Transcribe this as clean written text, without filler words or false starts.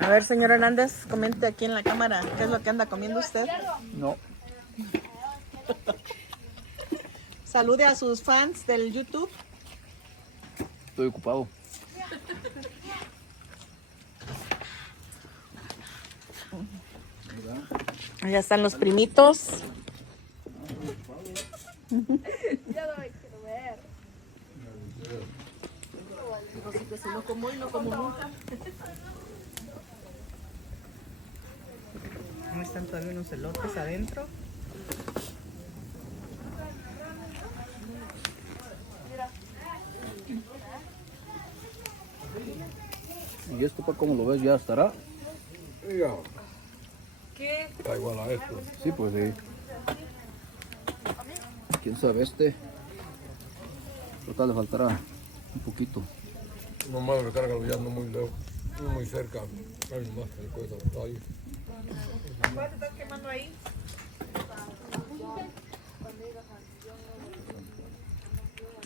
A ver, señor Hernández, comente aquí en la cámara qué es lo que anda comiendo usted. No. Salude a sus fans del YouTube. Estoy ocupado. Allá están los primitos. Ya no me quiero ver. Así que si no como hoy, no como nunca. Ahí están todavía unos elotes adentro. ¿Y esto para cómo lo ves? ¿Ya estará? Ya, ¿Qué? está igual a esto. Sí, pues sí. ¿Quién sabe este? Total le faltará un poquito. Nomás recárgalo ya no muy lejos, no muy cerca. Hay más que cosa, está ahí. ¿Cuál te estás quemando ahí?